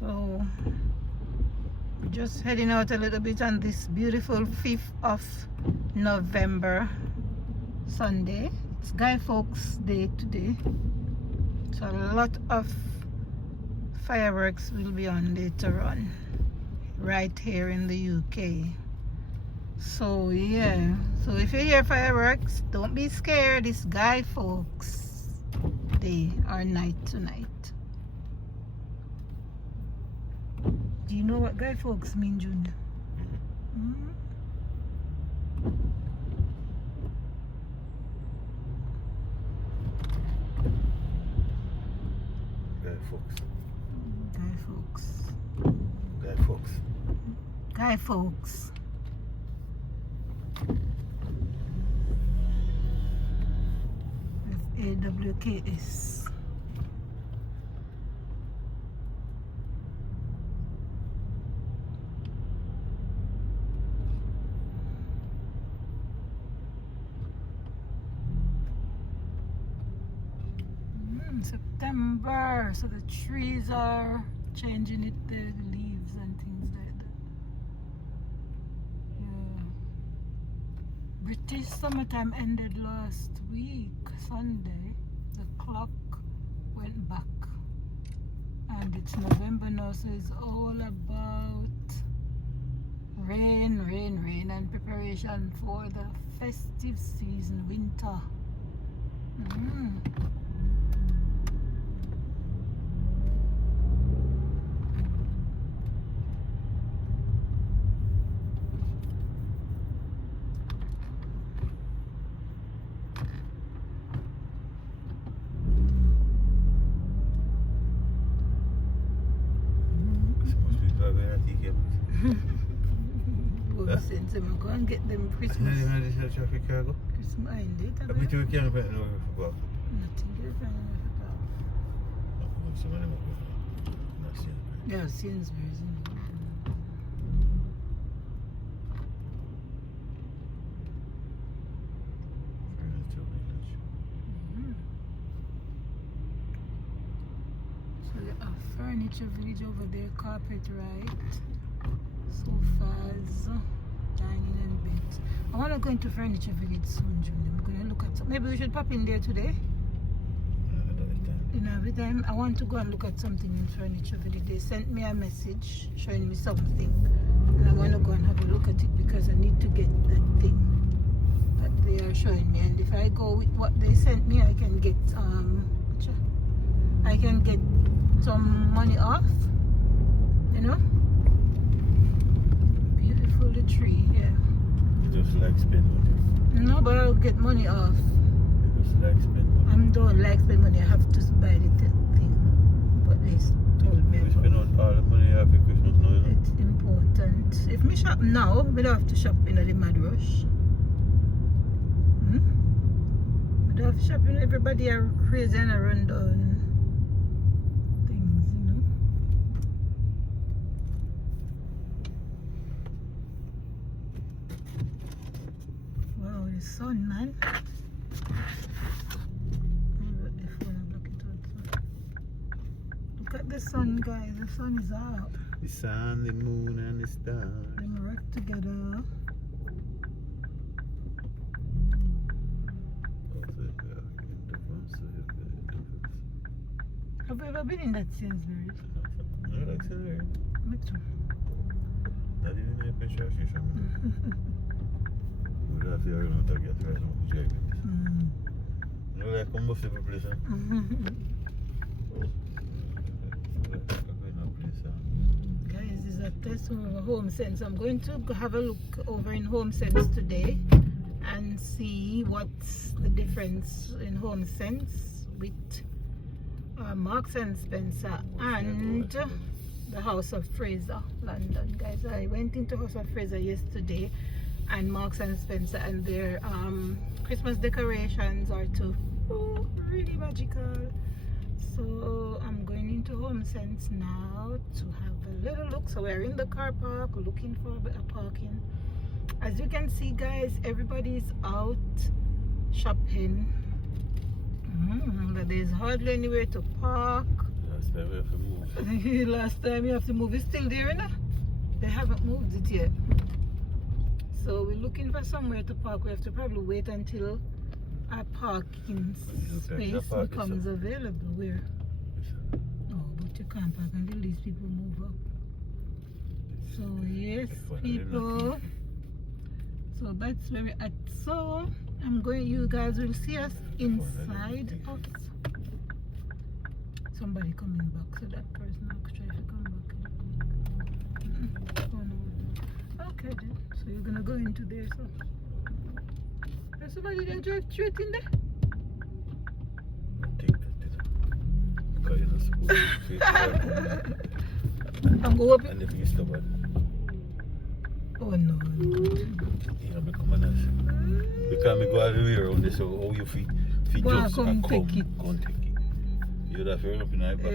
So we're just heading out a little bit on this beautiful 5th of November Sunday. It's Guy Fawkes Day today, so a lot of fireworks will be on later on right here in the UK. So yeah, so if you hear fireworks, don't be scared. It's Guy Fawkes Day or night tonight. Do you know what Guy Fawkes mean, Junior? Hmm? Guy Fawkes. Guy Fawkes. Guy Fawkes. Guy Fawkes. F-A-W-K-S. September, so the trees are changing the leaves and things like that. Yeah. British summertime ended last week, Sunday. The clock went back. And it's November now, so it's all about rain, rain, rain, and preparation for the festive season, winter. Since I'm going to get them Christmas. Traffic cargo. Christmas ended. I bet you can't pay no for Nothing you're finding yeah, Sainsbury's. So they have Furniture Village over there, Carpet Right, sofas, dining and beds. I want to go into Furniture Village soon, Junior. I'm going to look at some. Maybe we should pop in there today. You know, every time I want to go and look at something in Furniture Village. They sent me a message showing me something, and I want to go and have a look at it because I need to get that thing that they are showing me. And if I go with what they sent me, I can get some money off. You know, beautiful the tree. Yeah. You just like spend money. No, but I'll get money off. You just like spend money. I don't like spend money. I have to buy the thing. But they told me You spend all the money you have for Christmas now, you know? it's important. If me shop now, we don't have to shop in the mad rush. We don't have to shop in. Everybody are crazy and a run down things, you know. Wow, the sun, man. Look at the sun, guys. The sun is out. The sun, the moon, and the stars. Them work together. Have you ever been in that Sainsbury's? No, like Sainsbury's. Me too. Not even a picture of you from me. I feel like I'm going to get right now. You know, like, come to the place, huh? Guys, this is a test of Home Sense. I'm going to have a look over in Home Sense today and see what's the difference in Home Sense with Marks and Spencer and the House of Fraser, London. Guys, I went into House of Fraser yesterday and Marks and Spencer, and their Christmas decorations are too really magical. So I'm going into Home Sense now to have a little look. So we're in the car park looking for a bit of parking. As you can see, guys, everybody's out shopping. But there's hardly anywhere to park. Yeah, Last time we have to move. Last time you have to move, it's still there, you know? They haven't moved it yet. So we're looking for somewhere to park. We have to probably wait until our parking space becomes available. Where? Oh, but you can't park until these people move up. So yes, people. So that's where we're at. So I'm going. You guys will see us inside of. Somebody coming back. So that person actually try to come back. Oh no. Okay then. So you're gonna go into there. So. There's somebody that drive straight in there. I think that is. Because you're not supposed to face I'm going up. and if you stubborn. Oh no. Yeah, become an ass. Because me go all the way around this, so how you feel just come take it. Come take it. You'd have to run up in the back.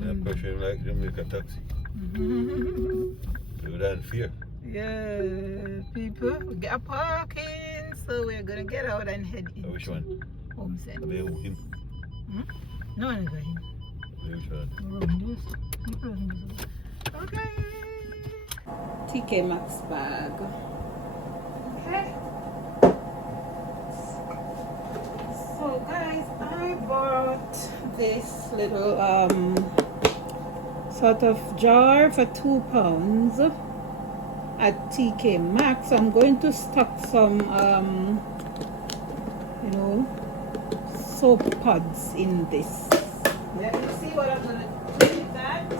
Yeah. Pressure like Jamaica taxi. You would have fear. Yeah, people, we get a parking, so we're gonna get out and head into Which one? Home Center. Him. No, never him. Which one? Okay. TK Maxx bag. Okay. So guys, I bought This little sort of jar for £2 at TK Maxx. I'm going to stock some soap pods in this. let me see what I'm gonna do with that.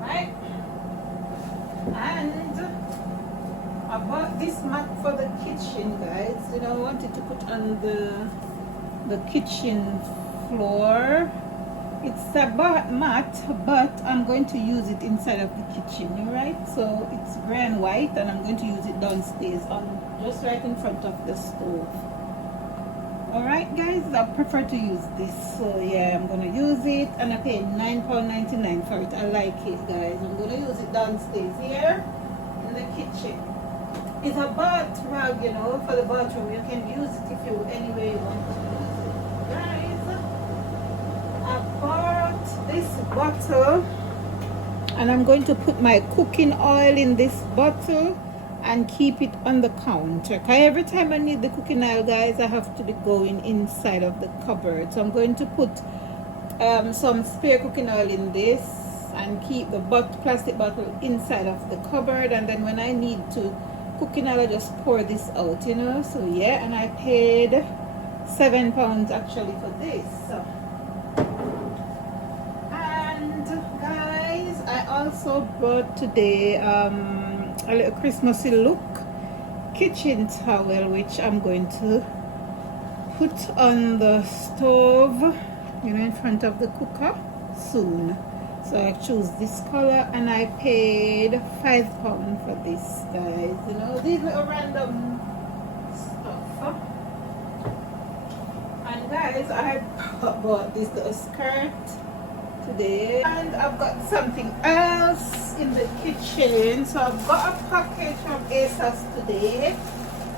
Right? And I bought this mat for the kitchen, guys. You know, I wanted to put on the kitchen floor. It's a mat, but I'm going to use it inside of the kitchen, right? So it's gray and white, and I'm going to use it downstairs on just right in front of the stove. Alright guys, I prefer to use this. So yeah, I'm gonna use it, and I paid £9.99 for it. I like it, guys. I'm gonna use it downstairs here in the kitchen. It's a bath rug, you know, for the bathroom. You can use it if you any way you want to use it. Guys, I bought this bottle, and I'm going to put my cooking oil in this bottle and keep it on the counter. Okay, every time I need the cooking oil, guys, I have to be going inside of the cupboard. So I'm going to put some spare cooking oil in this and keep the plastic bottle inside of the cupboard, and then when I need to cooking oil, I just pour this out, you know. So yeah, and I paid £7 actually for this. So. And guys, I also bought today a little Christmassy look kitchen towel, which I'm going to put on the stove, you know, in front of the cooker soon. So I choose this color, and I paid £5 for this, guys. You know, these little random stuff. And guys, I bought this little skirt today, and I've got something else in the kitchen. So I've got a package from ASOS today,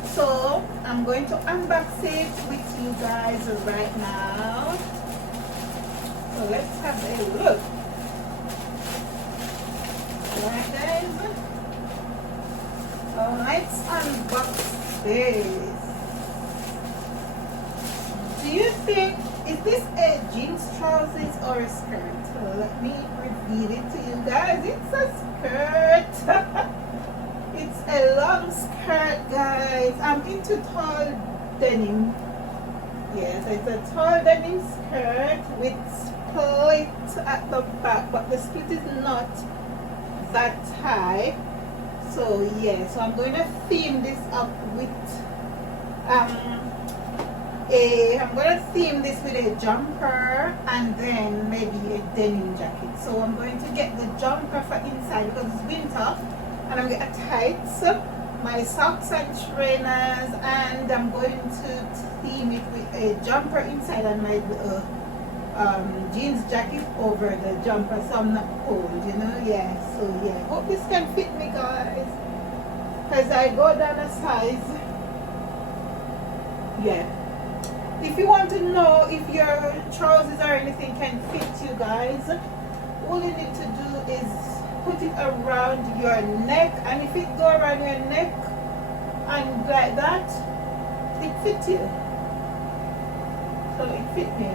so I'm going to unbox it with you guys right now. So let's have a look. Alright guys, so let's unbox this. Do you think, is this a jeans trousers or a skirt? So let me reveal it to you guys. It's a skirt. It's a long skirt, guys. I'm into tall denim. Yes, it's a tall denim skirt with split at the back, but the split is not that high. So yeah, so I'm going to theme this up with a jumper and then maybe a denim jacket. So I'm going to get the jumper for inside because it's winter, and I'm going to tights, my socks and trainers, and I'm going to theme it with a jumper inside and my jeans jacket over the jumper, so I'm not cold, you know. Yeah, so yeah, hope this can fit me, guys, because I go down a size. Yeah, If you want to know if your trousers or anything can fit you guys, all you need to do is put it around your neck, and if it go around your neck and like that, it fit you. So it fit me,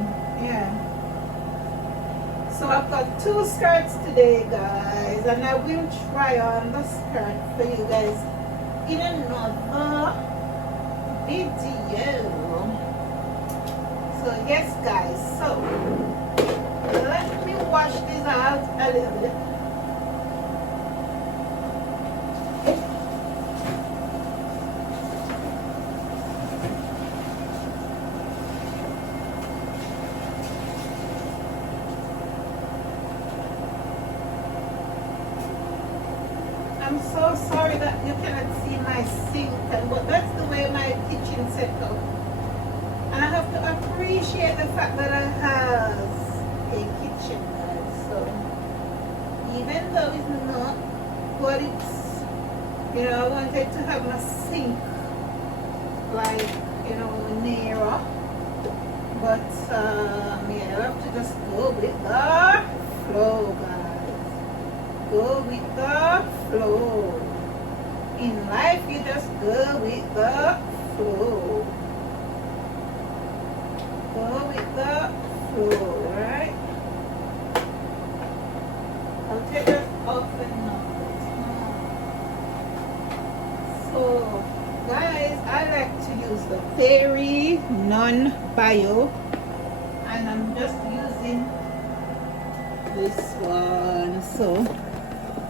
yeah. So I've got 2 skirts today, guys, and I will try on the skirt for you guys in another video. So yes, guys, so let me wash this out a little bit. I'm so sorry that you cannot see my sink, but that's the way my kitchen set up. And I have to appreciate the fact that I have a kitchen, guys. So even though it's not what it's, you know, I wanted to have my sink like, you know, nearer. But yeah, I have to just go with the flow, guys. Go with the flow. In life, you just go with the flow. Go with the flow, right? I'll take that off and now. So, guys, I like to use the Fairy Non-Bio, and I'm just using this one. So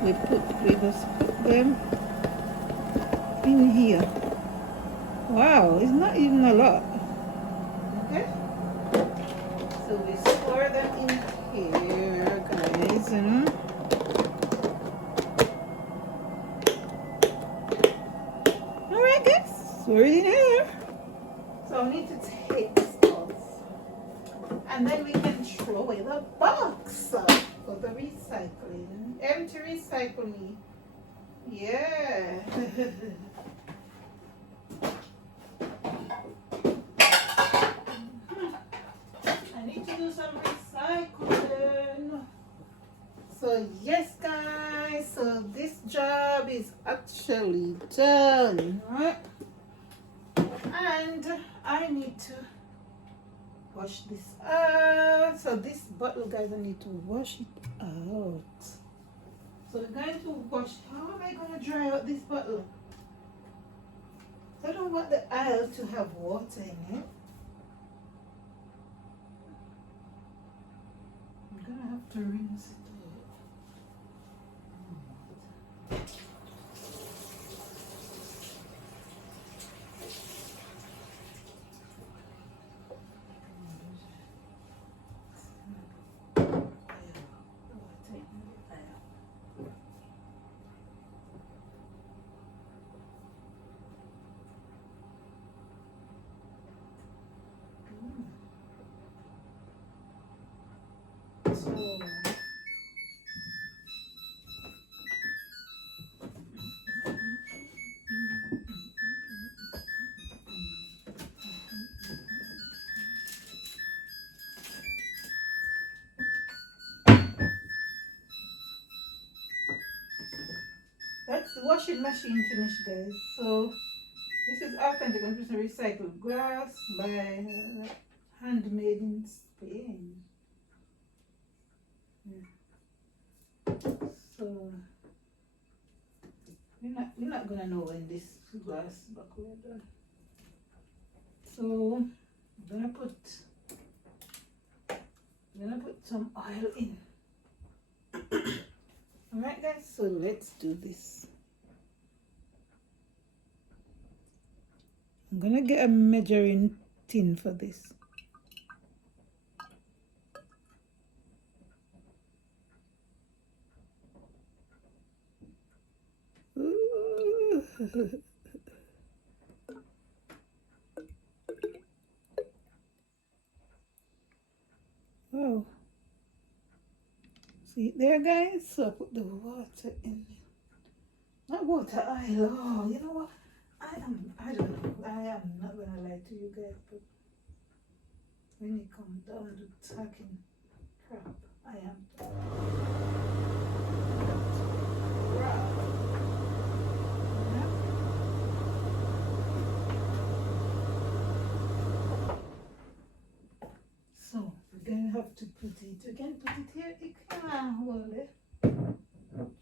we just put them in here. Wow, it's not even a lot. Okay, so we store them in here, guys, you know. All right, guys, we're in here. So I need to take this off, and then we can throw away the box for the recycling. Empty recycle me. Yeah. I need to do some recycling. So yes, guys, so this job is actually done, right? And I need to wash this out. So this bottle, guys, I need to wash it out. So we're going to wash. How am I going to dry out this bottle? I don't want the aisle to have water in it. I'm going to have to rinse it That's the washing machine finished, guys. So this is authentic 100% recycled glass by handmade in Spain. Yeah. So you're not gonna know when this glass buckle is done. So I'm gonna put some oil in. Alright, guys, so let's do this. I'm gonna get a measuring tin for this. Ooh. Wow. See there, guys? So I put the water in. Not water, oh, you know what? I don't know. I am not gonna lie to you guys, but when it comes down to talking crap, I am crap. Yeah. So we're gonna have to put it. We can put it here. It can't hold it.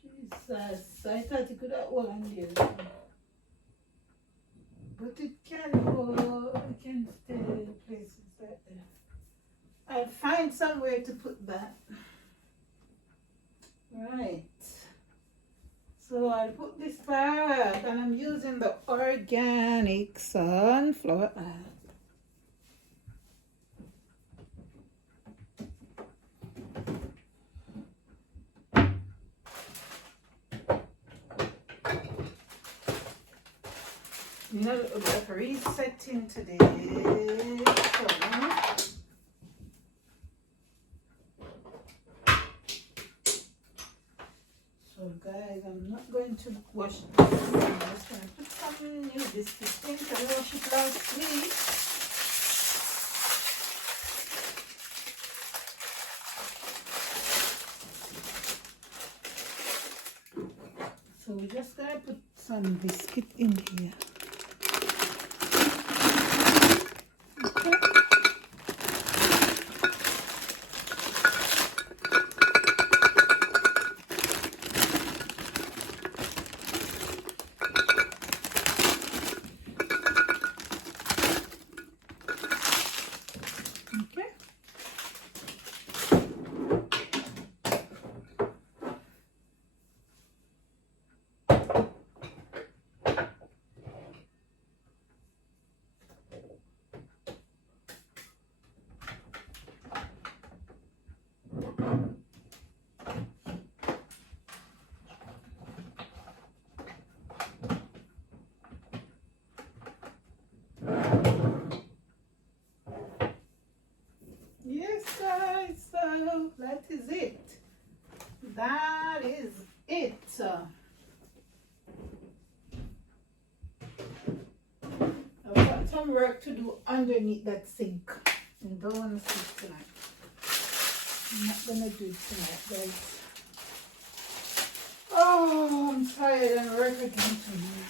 Jesus, I thought it could have hold on there. But it can hold. It can stay in places like that. I'll find somewhere to put that. Right. So I'll put this back, and I'm using the organic sunflower oil. You know, like resetting today. So guys, I'm not going to wash this. I'm just going to put some new biscuits in. I washed it last week. So we're just going to put some biscuit in here. Yes, guys, so that is it. That is it. I've got some work to do underneath that sink. I don't want to sleep tonight. I'm not going to do it tonight, guys. Oh, I'm tired and work again tomorrow.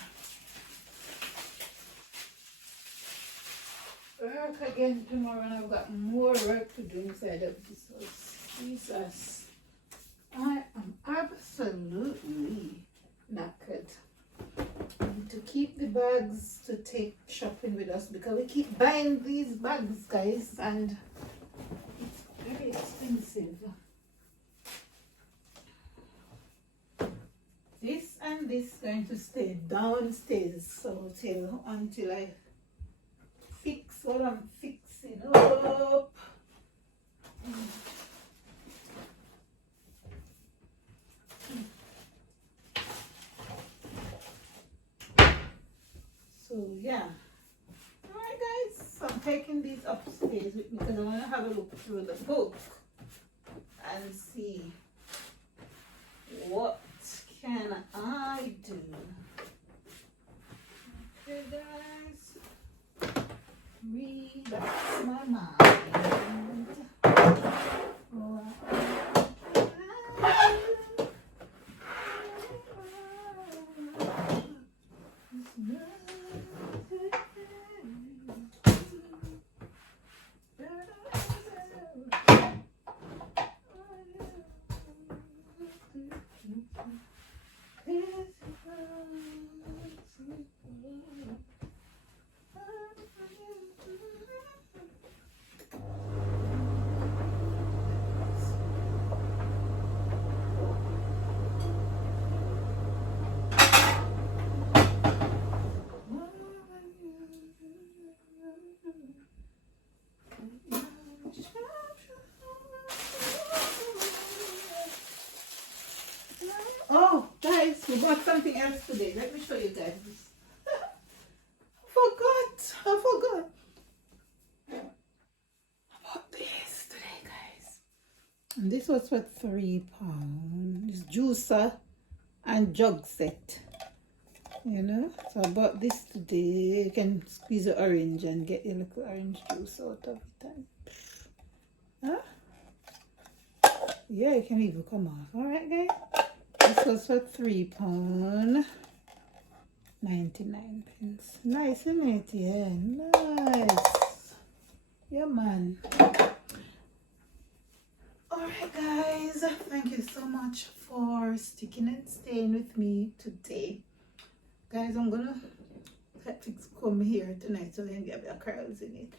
Work again tomorrow, and I've got more work to do inside of this house. Jesus, I am absolutely knackered. We need to keep the bags to take shopping with us because we keep buying these bags, guys, and it's very expensive. This and this going to stay downstairs, so until I fix what I'm fixing up. So yeah. Alright guys, so I'm taking these upstairs with me because I want to have a look through the book and see what can I do. Okay guys. Relax my mind. Oh, guys, we bought something else today. Let me show you guys this. I forgot about this today, guys. And this was for £3. It's juicer and jug set. You know, so I bought this today. You can squeeze the orange and get a little orange juice out of it. And, huh? Yeah, it can even come off. Alright, guys. This was for £3.99. Nice, isn't it? Yeah, nice. Yeah, man. Alright, guys. Thank you so much for sticking and staying with me today. Guys, I'm gonna fix comb here tonight so I can get the curls in it.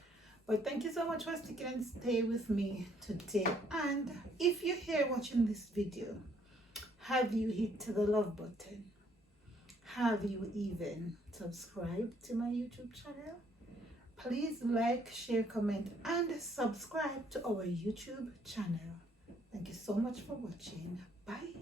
But thank you so much for sticking and stay with me today. And if you're here watching this video, have you hit the love button? Have you even subscribed to my YouTube channel? Please like, share, comment, and subscribe to our YouTube channel. Thank you so much for watching. Bye.